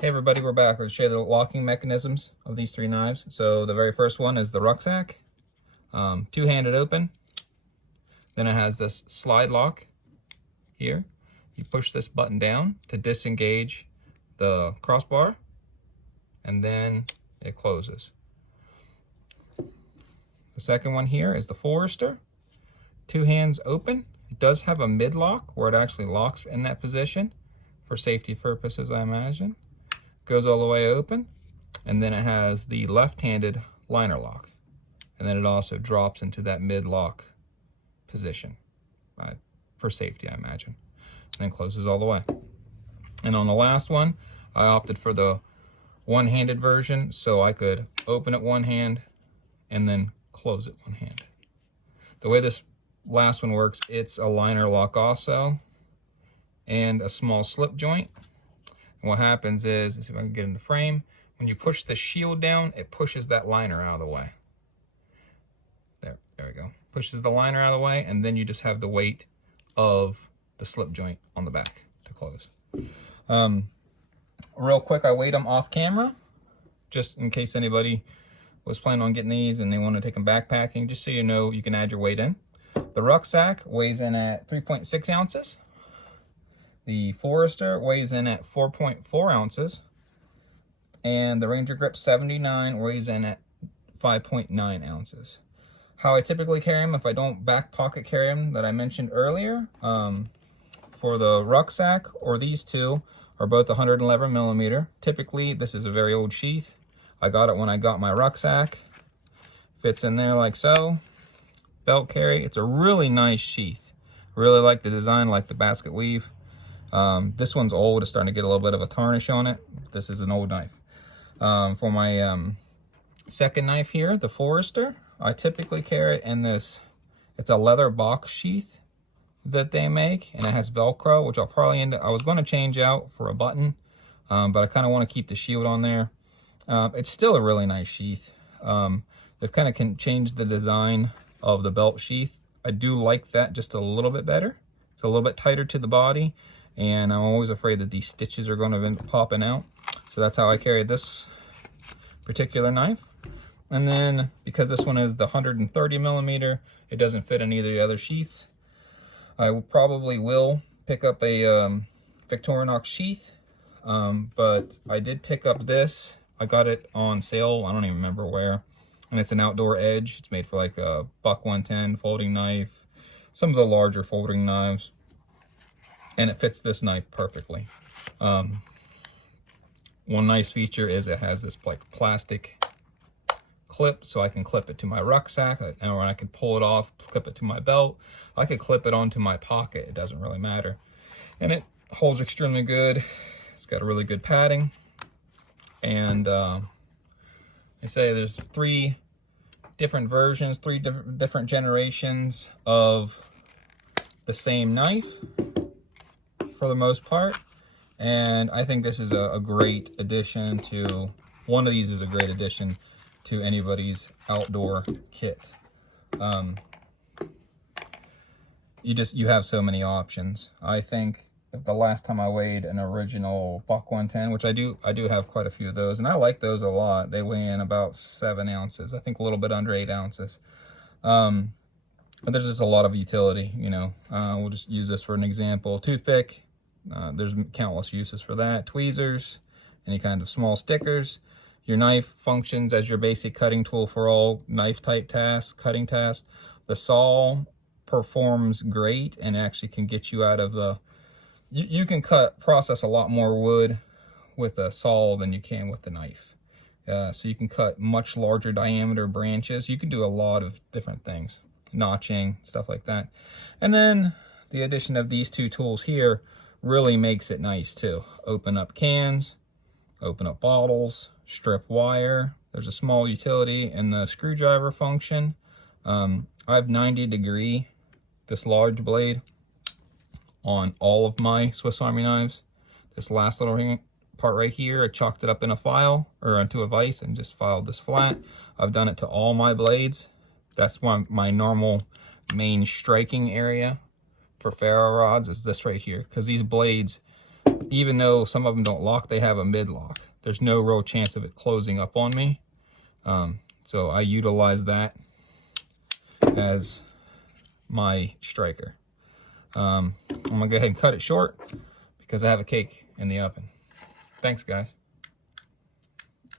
Hey everybody, we're back. We'll show you the locking mechanisms of these three knives. So the very first one is the Rucksack, two-handed open. Then it has this slide lock here. You push this button down to disengage the crossbar, and then it closes. The second one here is the Forester, two hands open. It does have a mid-lock where it actually locks in that position for safety purposes, I imagine. Goes all the way open, and then it has the left-handed liner lock, and then it also drops into that mid-lock position for safety, I imagine, and then closes all the way. And on the last one, I opted for the one-handed version so I could open it one hand and then close it one hand. The way this last one works, it's a liner lock also and a small slip joint. What happens is, let's see if I can get in the frame, when you push the shield down, it pushes that liner out of the way. There we go. Pushes the liner out of the way, and then you just have the weight of the slip joint on the back to close. Real quick, I weighed them off camera, just in case anybody was planning on getting these and they want to take them backpacking, just so you know you can add your weight in. The Rucksack weighs in at 3.6 ounces. The Forester weighs in at 4.4 ounces, and the Rangergrip 79 weighs in at 5.9 ounces. How I typically carry them, if I don't back pocket carry them that I mentioned earlier, for the Rucksack or these two are both 111 millimeter. Typically, this is a very old sheath. I got it when I got my Rucksack. Fits in there like so. Belt carry, it's a really nice sheath. Really like the design, like the basket weave. This one's old, it's starting to get a little bit of a tarnish on it. This is an old knife. For my second knife here, the Forester, I typically carry it in this, it's a leather box sheath that they make, and it has Velcro, which I'll probably I was going to change out for a button, but I kind of want to keep the shield on there. It's still a really nice sheath. They've kind of changed the design of the belt sheath. I do like that just a little bit better. It's a little bit tighter to the body, and I'm always afraid that these stitches are going to end up popping out. So that's how I carry this particular knife. And then, because this one is the 130 millimeter, it doesn't fit in either of the other sheaths. I probably will pick up a Victorinox sheath, but I did pick up this. I got it on sale, I don't even remember where. And it's an outdoor edge. It's made for like a $110 folding knife, some of the larger folding knives. And it fits this knife perfectly. One nice feature is it has this like plastic clip, so I can clip it to my Rucksack, or I can pull it off, clip it to my belt. I could clip it onto my pocket, it doesn't really matter. And it holds extremely good. It's got a really good padding. And they say there's three different versions, three different generations of the same knife, for the most part, and I think this is a great addition to, one of these is a great addition to anybody's outdoor kit. You have so many options. I think the last time I weighed an original Buck 110, which I do have quite a few of those, and I like those a lot. They weigh in about 7 ounces, I think a little bit under 8 ounces. But there's just a lot of utility, you know. We'll just use this for an example. Toothpick, there's countless uses for that. Tweezers, any kind of small stickers. Your knife functions as your basic cutting tool for all knife type tasks, cutting tasks. The saw performs great and actually can get you out of the, you can process a lot more wood with a saw than you can with the knife. So you can cut much larger diameter branches. You can do a lot of different things, notching, stuff like that. And then the addition of these two tools here really makes it nice too. Open up cans, open up bottles, strip wire. There's a small utility in the screwdriver function. I have 90 degree, this large blade, on all of my Swiss Army knives. This last little part right here, I chalked it up in a file, or into a vise, and just filed this flat. I've done it to all my blades. That's my normal main striking area for ferro rods, is this right here, because these blades even though some of them don't lock, they have a mid-lock. There's no real chance of it closing up on me. So I utilize that as my striker. I'm gonna go ahead and cut it short because I have a cake in the oven. Thanks, guys.